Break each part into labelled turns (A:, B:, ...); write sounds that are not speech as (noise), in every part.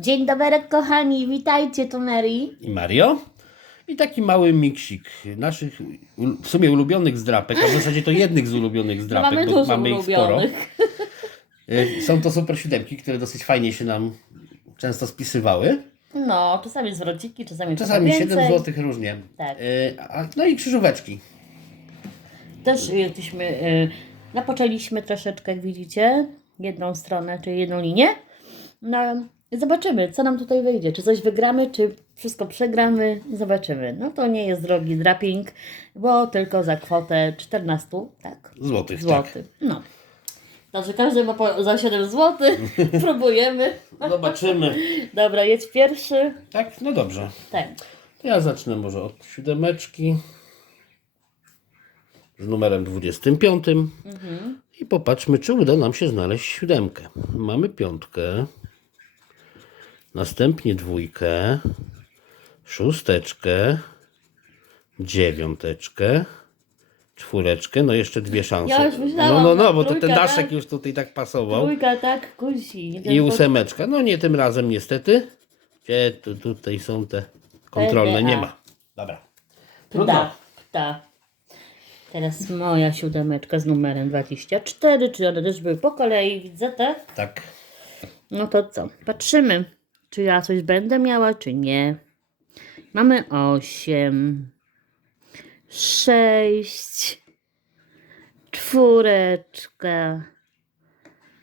A: Dzień dobry kochani, witajcie, to Mary.
B: i Mario. I taki mały miksik naszych w sumie ulubionych zdrapek, a w zasadzie to jednych z ulubionych (laughs) zdrapek,
A: mamy
B: bo mamy ich sporo. (laughs) Y, Są to super siódemki, które dosyć fajnie się nam często spisywały.
A: No, czasami zwrociki, czasami,
B: Czasami
A: trochę
B: 7
A: więcej.
B: zł różnie.
A: Tak.
B: Y, No i krzyżóweczki.
A: Też jesteśmy, y, napoczęliśmy troszeczkę, jak widzicie, jedną stronę, czyli jedną linię. No, zobaczymy, co nam tutaj wyjdzie. Czy coś wygramy, czy wszystko przegramy. Zobaczymy. No to nie jest drogi draping, bo tylko za kwotę 14, tak?
B: Złotych, tak.
A: Złoty. No. Także każdy ma po, za 7 zł. (laughs) Próbujemy.
B: Zobaczymy.
A: Dobra, jedź pierwszy.
B: Tak, no dobrze. To ja zacznę może od siódemeczki z numerem 25 i popatrzmy, czy uda nam się znaleźć siódemkę. Mamy piątkę, następnie dwójkę, szósteczkę, dziewiąteczkę, czwóreczkę, no jeszcze dwie szanse.
A: Ja już myślałam,
B: no, no, no, bo to
A: trójka,
B: ten
A: tak?
B: daszek już tutaj tak pasował.
A: Trójka tak kusi.
B: I ósemeczka. No nie tym razem niestety. Gdzie tu, tutaj są te kontrolne? Nie ma. Dobra.
A: Pta, pta. Teraz moja siódemeczka z numerem 24. Czy one też były po kolei? Widzę te?
B: Tak.
A: No to co? Patrzymy, czy ja coś będę miała, czy nie. Mamy 8, 6, czwóreczka.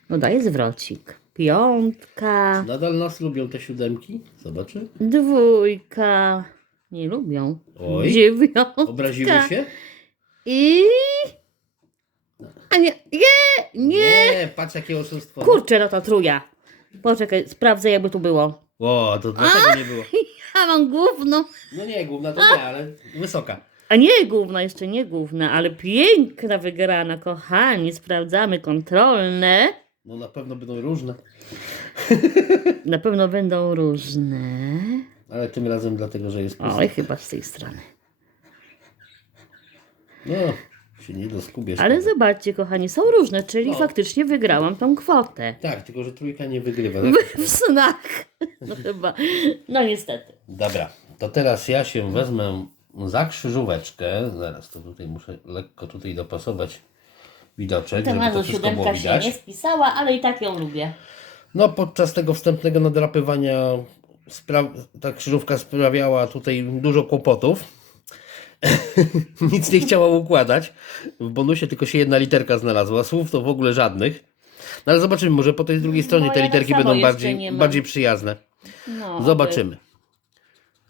A: No daje zwrocik. Piątka,
B: Nadal nas lubią te siódemki? Zobaczy.
A: dwójka. Nie lubią.
B: Oj.
A: Dziewiątka.
B: Obraziły się?
A: I... A nie, nie, nie.
B: Nie, patrz jakie oszustwo.
A: Kurczę, no ta truja. Poczekaj, sprawdzę jakby tu było.
B: O, to dlatego nie było.
A: Ja mam gówno.
B: No nie, główna to nie, ale wysoka.
A: A nie główna, jeszcze nie główna, ale piękna wygrana, kochani. Sprawdzamy kontrolne.
B: No na pewno będą różne.
A: Na pewno będą różne.
B: Ale tym razem dlatego, że jest pusty.
A: Oj, chyba z tej strony.
B: No, się nie doskubiesz.
A: Ale zobaczcie, kochani, są różne, czyli
B: No.
A: faktycznie wygrałam tą kwotę.
B: Tak, tylko że trójka nie wygrywa.
A: W, w snach. No chyba. No niestety.
B: Dobra, to teraz ja się wezmę za krzyżóweczkę. Zaraz to tutaj muszę lekko tutaj dopasować widoczek,
A: Ta
B: żeby to wszystko było
A: siódemka się
B: widać.
A: nie spisała, ale i tak ją lubię.
B: No podczas tego wstępnego nadrapywania spra- ta krzyżówka sprawiała tutaj dużo kłopotów. (laughs) Nic nie chciała układać. W bonusie tylko się jedna literka znalazła. Słów to w ogóle żadnych. No ale zobaczymy, może po tej drugiej stronie
A: No,
B: te
A: ja tak
B: literki będą bardziej, bardziej przyjazne.
A: No,
B: Zobaczymy.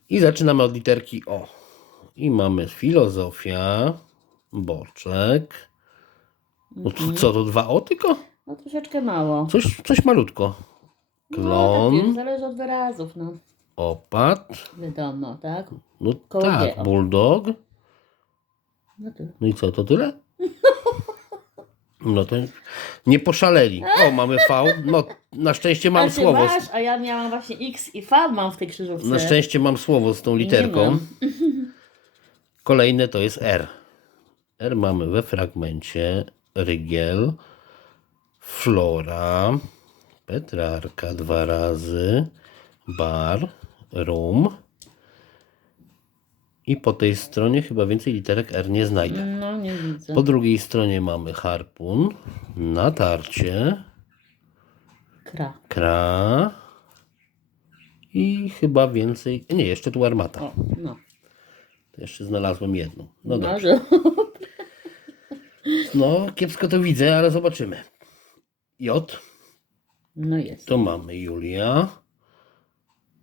B: I zaczynamy od literki O. I mamy filozofia, boczek. No to co, to dwa O tylko?
A: No troszeczkę mało.
B: Coś, coś malutko.
A: No,
B: Klon,
A: tak, zależy od wyrazów, no.
B: Opat,
A: Wiadomo, tak?
B: no
A: Koło
B: tak,
A: G, o.
B: bulldog.
A: No to...
B: No i co, to tyle? No to nie poszaleli. O, mamy V. No, na szczęście mam
A: a ty
B: słowo.
A: masz, a ja miałam właśnie X i V mam w tej krzyżówce.
B: Na szczęście mam słowo z tą literką.
A: mam.
B: Kolejne to jest R. R mamy we fragmencie rygiel, flora, petrarka dwa razy, bar, rum. I po tej stronie chyba więcej literek R nie znajdę.
A: No, nie widzę.
B: Po drugiej stronie mamy harpun, natarcie,
A: Kra.
B: kra i chyba więcej. Nie, jeszcze tu armata.
A: O, no.
B: To jeszcze znalazłem jedną. No dobrze.
A: Może.
B: No, kiepsko to widzę, ale zobaczymy. J,
A: No jest.
B: to mamy Julia.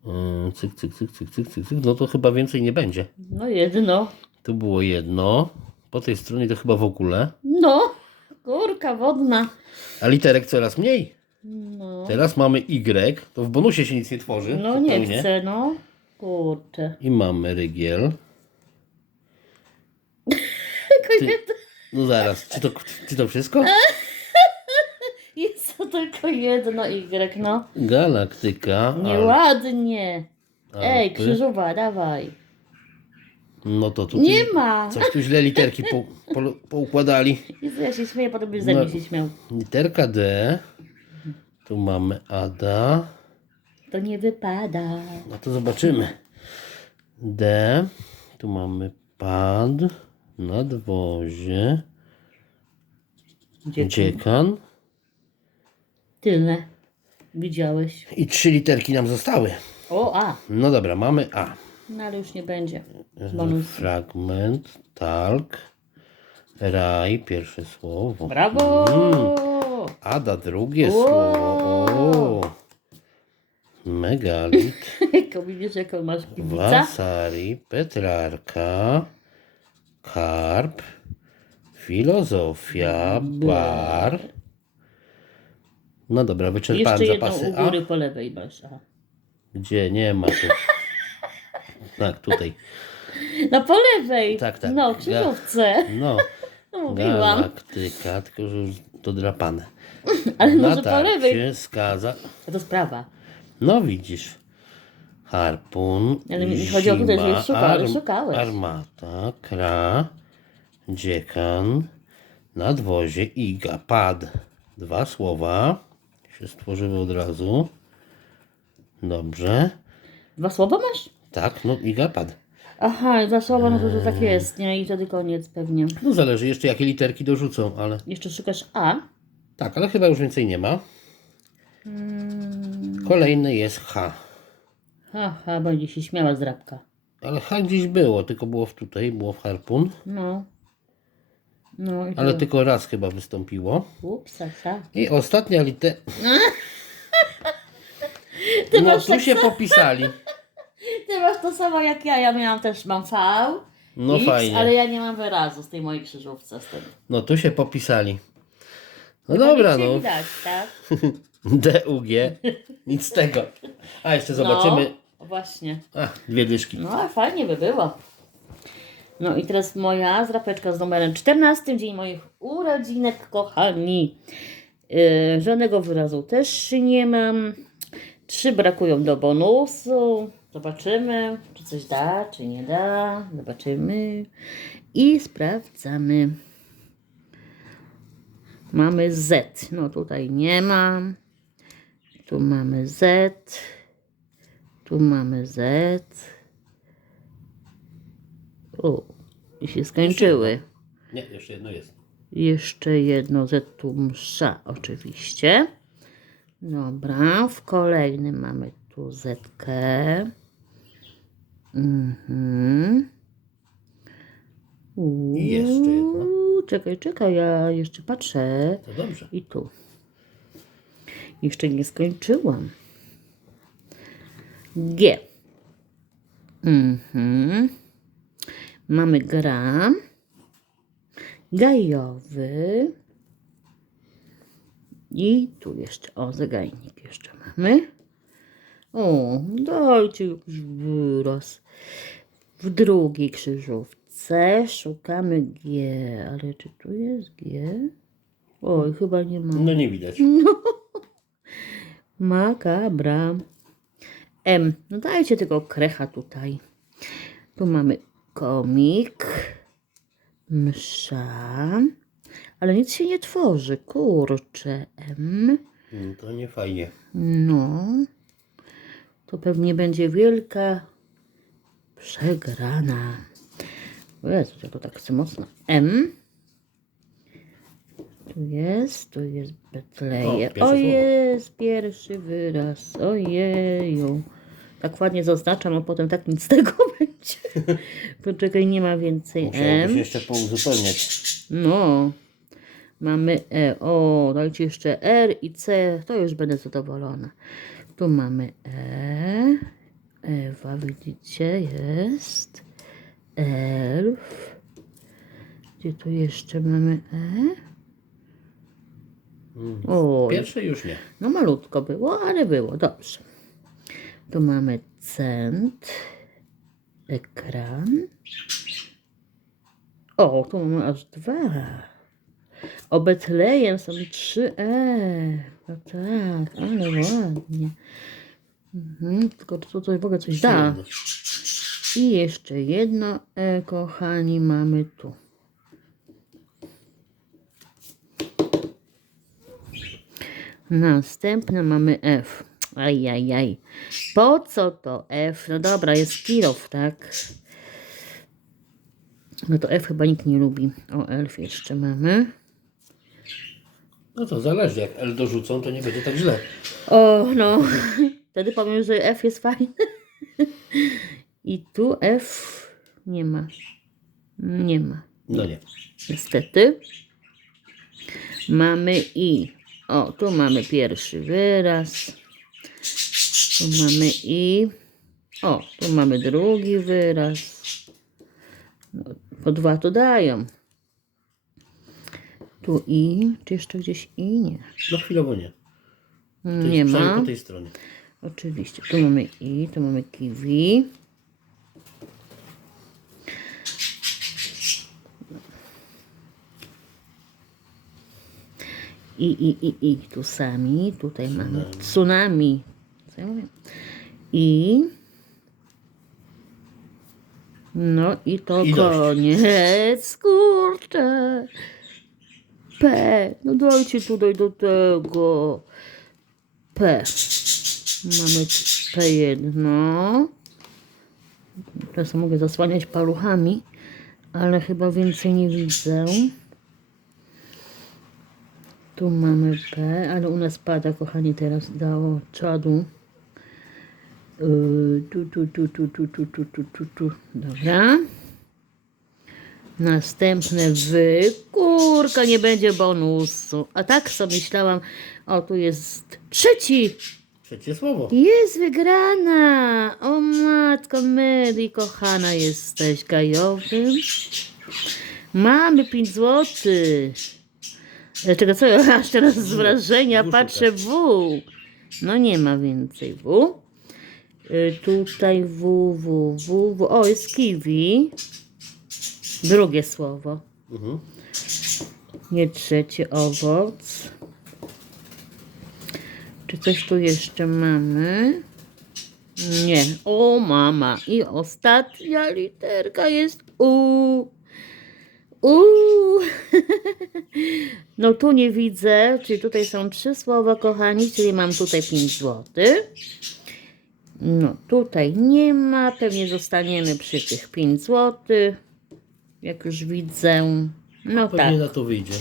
B: Yy, Cyk, cyk, cyk, cyk, cyk, cyk, cyk. No to chyba więcej nie będzie.
A: No jedno.
B: Tu było jedno. Po tej stronie to chyba w ogóle.
A: No. Kurka wodna.
B: A literek coraz mniej.
A: No.
B: Teraz mamy Y. To w bonusie się nic nie tworzy.
A: No nie chcę, no. Kurczę.
B: I mamy rygiel. (laughs) Ty, no zaraz, czy to, czy to wszystko? (laughs)
A: Tylko jedno Y, no.
B: Galaktyka. Alp,
A: Nieładnie. Ej,
B: Alpy.
A: krzyżowa, dawaj.
B: No to tutaj
A: Nie ma.
B: coś tu źle literki po, po, poukładali.
A: Jezu, ja się śmieję, potem byś ze mnie
B: No.
A: się śmiał.
B: Literka D. Tu mamy Ada.
A: to nie wypada.
B: No to zobaczymy. D. Tu mamy pad. Nadwozie. Dziekan.
A: Tyle. Widziałeś.
B: I trzy literki nam zostały.
A: O, a.
B: No dobra, mamy A.
A: No ale już nie będzie.
B: Fragment, talk, raj, pierwsze słowo.
A: Brawo!
B: Ada, drugie
A: Wow.
B: słowo. O. Megalit, (laughs)
A: Jako widzisz, jaką masz kibica?
B: Wasari, Petrarka, Karp, Filozofia, Bar. No dobra,
A: Jeszcze
B: wyczerpałem
A: jedną
B: zapasy
A: u
B: A.
A: góry po lewej masz. A.
B: Gdzie? Nie ma tu. Tak, tutaj.
A: No po lewej.
B: Tak, tak.
A: No, krzyżówce.
B: No.
A: No, mówiłam.
B: Galaktyka, tylko że już dodrapane. (laughs)
A: Ale
B: Na
A: może po lewej.
B: skaza.
A: To sprawa.
B: No widzisz. Harpun,
A: Ale mi chodzi o tutaj, że szuka- ale szukałeś.
B: armata, kra, dziekan, nadwozie, iga, pad. Dwa słowa się stworzyły od razu. Dobrze.
A: Dwa słowa masz?
B: Tak, no iga, pad.
A: Aha, dwa słowa, no to, to tak jest, nie? I wtedy koniec pewnie.
B: No zależy jeszcze jakie literki dorzucą, ale...
A: Jeszcze szukasz A.
B: Tak, ale chyba już więcej nie ma.
A: Hmm.
B: Kolejny jest H.
A: Aha, będzie się śmiała zdrabka.
B: Ale H gdzieś było, tylko było w tutaj, było w harpun.
A: No. No i
B: Ale
A: to...
B: tylko raz chyba wystąpiło.
A: Ups, tak, tak.
B: I ostatnia litera. (laughs)
A: Ty
B: No
A: masz
B: tu
A: tak
B: się popisali. (laughs)
A: Ty masz to samo jak ja. Ja miałam też, mam V.
B: No
A: X,
B: fajnie.
A: Ale ja nie mam wyrazu z tej mojej krzyżówce. Z tego.
B: No tu się popisali. No dobra, no.
A: Widać, tak? (laughs)
B: D, U, G. Nic z tego. A jeszcze zobaczymy.
A: No, właśnie.
B: A, dwie dyszki.
A: No, fajnie by było. No i teraz moja zrapeczka z numerem 14, dzień moich urodzinek, kochani. Yy, żadnego wyrazu też nie mam. Trzy brakują do bonusu. Zobaczymy, czy coś da, czy nie da. Zobaczymy. I sprawdzamy. Mamy Z. No tutaj nie mam. Tu mamy Z. Tu mamy Z. O, i się skończyły.
B: Nie, jeszcze jedno jest.
A: Jeszcze jedno Z tu msza, oczywiście. Dobra, w kolejnym mamy tu Z. Mhm. Uuu,
B: I jeszcze jedno.
A: Czekaj, czekaj, ja jeszcze patrzę.
B: To dobrze.
A: I tu. Jeszcze nie skończyłam. G. Mhm. Mamy gram. Gajowy. I tu jeszcze, o, zagajnik jeszcze mamy. O, dajcie jakiś wyraz. W drugiej krzyżówce szukamy G, ale czy tu jest G? Oj, chyba nie ma.
B: No nie widać. (laughs)
A: Makabra. M. No dajcie tego krecha tutaj. Tu mamy komik. Msza. Ale nic się nie tworzy. Kurczę. M.
B: Mm, To nie fajnie.
A: No. To pewnie będzie wielka przegrana. O Jezu, ja to tak chcę mocno. M. Tu jest, tu jest Betleje.
B: O, słowo.
A: jest pierwszy wyraz. Ojeju. Tak ładnie zaznaczam, a potem tak nic z tego (laughs) będzie. Poczekaj, nie ma więcej
B: Musiałoby
A: M.
B: jeszcze pouzupełniać.
A: No. Mamy E. O, dajcie jeszcze R i C. To już będę zadowolona. Tu mamy E. Ewa, widzicie, jest. Elf. Gdzie tu jeszcze mamy E? O,
B: Pierwsze już nie.
A: no malutko było, ale było, dobrze. Tu mamy cent, ekran. O, tu mamy aż dwa. O Betlejem są trzy E. No tak, ale ładnie. Mhm, tylko czy tu coś w ogóle coś da. I jeszcze jedno E, kochani, mamy tu. Następne mamy F. Ajajaj. Po co to F? No dobra, jest kilof, tak? No to F chyba nikt nie lubi. O, elf jeszcze mamy.
B: No to zależy, jak L dorzucą, to nie będzie tak źle.
A: O, no. (laughs) Wtedy powiem, że F jest fajny. (laughs) I tu F nie ma. Nie ma.
B: No nie.
A: Niestety. Mamy I. O, tu mamy pierwszy wyraz. Tu mamy I. O, tu mamy drugi wyraz. No, po dwa to dają. Tu I. Czy jeszcze gdzieś I? Nie.
B: No chwilowo nie. To
A: Nie ma.
B: po tej stronie.
A: Oczywiście. Tu mamy i, tu mamy kiwi. I, i, i, i. Tu sami. Tutaj mamy tsunami. Co ja mówię? I. No i to
B: I
A: koniec. Kurczę. P. No dajcie tutaj do tego. P. Mamy P1. Teraz mogę zasłaniać paluchami, ale chyba więcej nie widzę. Tu mamy P, ale u nas pada, kochani, teraz dało czadu. Yy, Tu, tu, tu, tu, tu, tu, tu, tu, tu, tu. Dobra. Następne wy. Kurka, nie będzie bonusu. A tak sobie myślałam. O, tu jest trzeci.
B: Trzecie słowo.
A: Jest wygrana! O matko Mary, kochana jesteś gajowym. Mamy 5 złotych. Dlaczego co? ja (laughs) Aż teraz z wrażenia patrzę w. No nie ma więcej W. Y, Tutaj W, W, W, W. O, jest kiwi. Drugie słowo.
B: Mhm.
A: Nie trzeci owoc. Czy coś tu jeszcze mamy? Nie. O, mama. I ostatnia literka jest U. U. (laughs) No tu nie widzę, czyli tutaj są trzy słowa, kochani, czyli mam tutaj 5 zł. No tutaj nie ma, pewnie zostaniemy przy tych 5 zł. Jak już widzę. No tak.
B: Pewnie na to wyjdzie.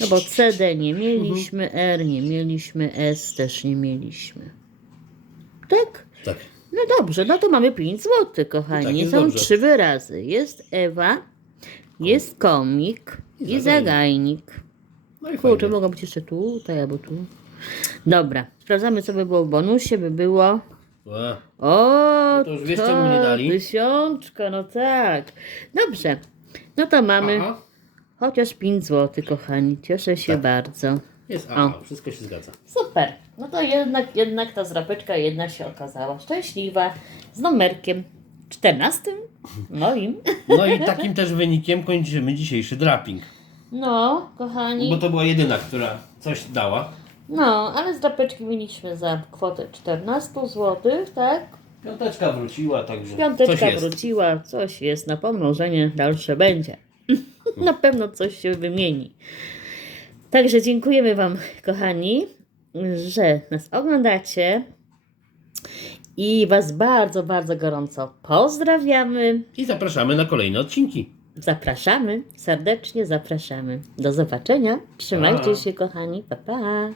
A: No bo CD nie mieliśmy, R nie mieliśmy, S też nie mieliśmy. Tak?
B: Tak.
A: No dobrze, no to mamy 5 zł, kochani.
B: Tak, jest
A: Są
B: dobrze.
A: trzy wyrazy. Jest Ewa, jest komik
B: I
A: i
B: zagajnik.
A: zagajnik.
B: No i
A: Kurczę,
B: fajnie.
A: mogą być jeszcze tutaj albo tu. Dobra, sprawdzamy co by było w bonusie, by było...
B: Ła.
A: O,
B: to już wiesz, czemu nie dali?
A: tysiączka, no tak. Dobrze, no to mamy
B: Aha.
A: chociaż 5 zł, kochani. Cieszę się
B: Tak.
A: bardzo.
B: Jest A, wszystko się zgadza.
A: Super. No to jednak, jednak ta zrapeczka jednak się okazała szczęśliwa z numerkiem 14 moim. (laughs)
B: No i takim też wynikiem kończymy dzisiejszy draping.
A: No, kochani.
B: Bo to była jedyna, która coś dała.
A: No, ale z drapeczki mieliśmy za kwotę 14 zł, tak?
B: Piąteczka wróciła, także coś
A: Piąteczka
B: jest.
A: wróciła, coś jest na pomnożenie, dalsze będzie. (laughs) na pewno coś się wymieni. Także dziękujemy Wam, kochani, że nas oglądacie. I Was bardzo, bardzo gorąco pozdrawiamy.
B: I zapraszamy na kolejne odcinki.
A: Zapraszamy, serdecznie zapraszamy. Do zobaczenia. Trzymajcie
B: Pa.
A: się, kochani. Pa, pa.